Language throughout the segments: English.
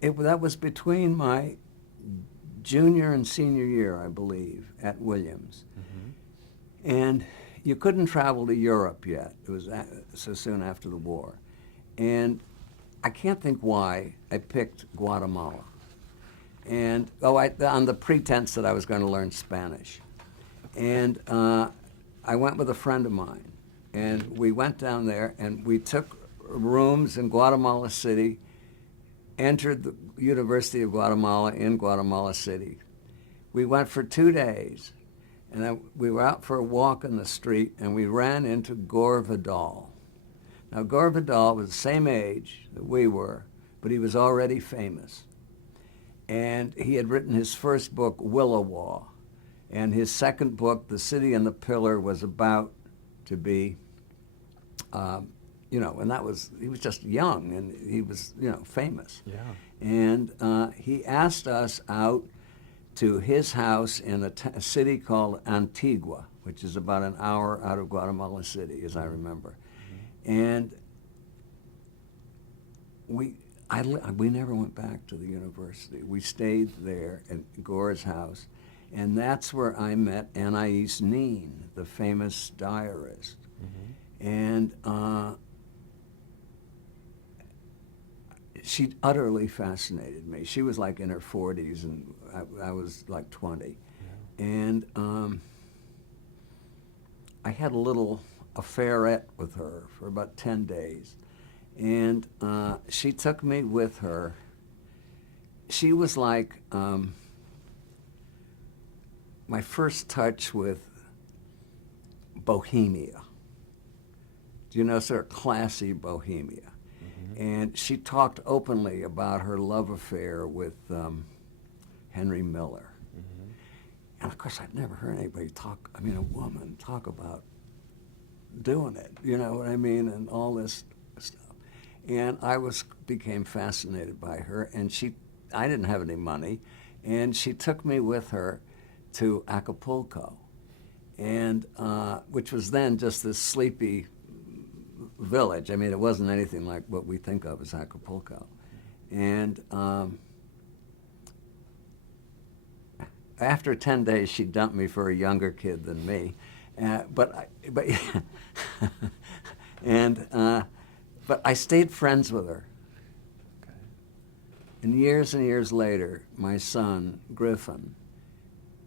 That was between my junior and senior year, I believe, at Williams. And you couldn't travel to Europe yet. It was so soon after the war. And I can't think why I picked Guatemala. And, on the pretense that I was going to learn Spanish. And I went with a friend of mine. And we went down there and we took rooms in Guatemala City, entered the University of Guatemala in Guatemala City. We went for 2 days. And then we were out for a walk in the street, and we ran into Gore Vidal. Now, Gore Vidal was the same age that we were, but he was already famous. And he had written his first book, Willowaw, and his second book, The City and the Pillar, was about to be, and he was just young, and he was, famous. Yeah. And he asked us out to his house in a city called Antigua, which is about an hour out of Guatemala City, as I remember. And we never went back to the university. We stayed there at Gore's house, and that's where I met Anais Nin, the famous diarist. And she utterly fascinated me. She was like in her 40s, and I was like 20. Yeah. And I had a little affairette with her for about 10 days. And she took me with her. She was like my first touch with Bohemia. Do you know, sort of classy Bohemia. And she talked openly about her love affair with Henry Miller. And of course, I'd never heard anybody a woman talk about doing it, you know what I mean, and all this stuff. And I became fascinated by her, and I didn't have any money, and she took me with her to Acapulco, and which was then just this sleepy village. I mean, it wasn't anything like what we think of as Acapulco. And after 10 days, she dumped me for a younger kid than me. But I stayed friends with her. Okay. And years later, my son, Griffin,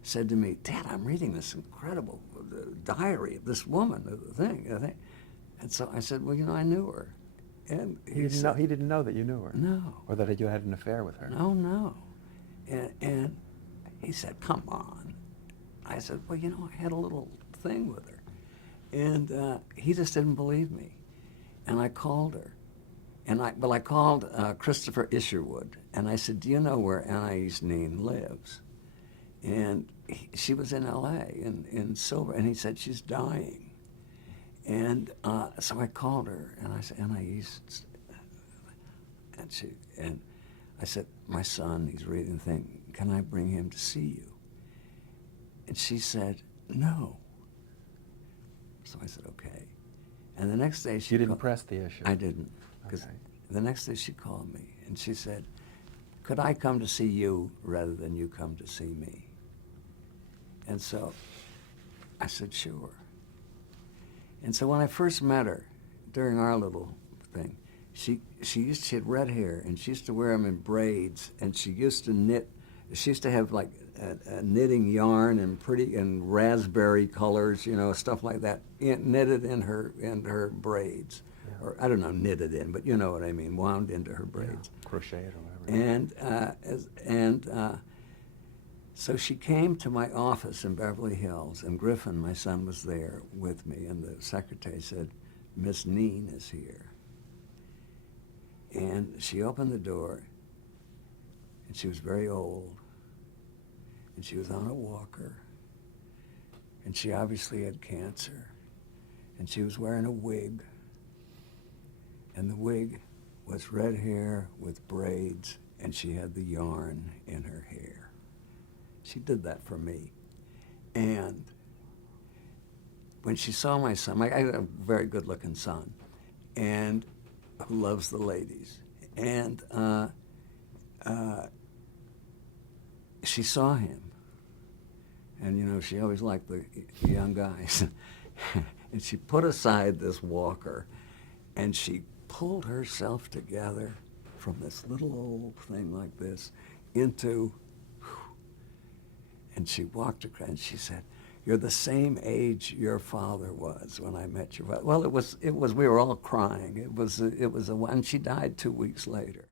said to me, "Dad, I'm reading this incredible diary of this woman, the thing. And so I said, well, I knew her. And he didn't know that you knew her? No. Or that you had an affair with her? No. And he said, come on. I said, well, I had a little thing with her. And he just didn't believe me. And I called her. And I called Christopher Isherwood. And I said, do you know where Anais Nin lives? And she was in L.A., in Silver. And he said, she's dying. And so I called her, and I said, Anais, and I said, my son, he's reading the thing. Can I bring him to see you? And she said, no. So I said, okay. And the next day she You didn't press the issue? I didn't. Because the next day she called me, and she said, could I come to see you rather than you come to see me? And so I said, sure. And so when I first met her, during our little thing, she had red hair, and she used to wear them in braids, and she used to knit. She used to have like a knitting yarn and raspberry colors, stuff like that, knitted in her braids, or I don't know, knitted in, but you know what I mean, wound into her braids, crocheted or whatever. And so she came to my office in Beverly Hills, and Griffin, my son, was there with me, and the secretary said, Miss Nin is here. And she opened the door, and she was very old, and she was on a walker, and she obviously had cancer, and she was wearing a wig, and the wig was red hair with braids, and she had the yarn in her hair. She did that for me. And when she saw my son, I had a very good-looking son, and who loves the ladies. And she saw him. And, you know, she always liked the young guys. And she put aside this walker, and she pulled herself together from this little old thing like this into, and she walked across, and she said, "You're the same age your father was when I met your father." Well, it was, we were all crying. And she died 2 weeks later.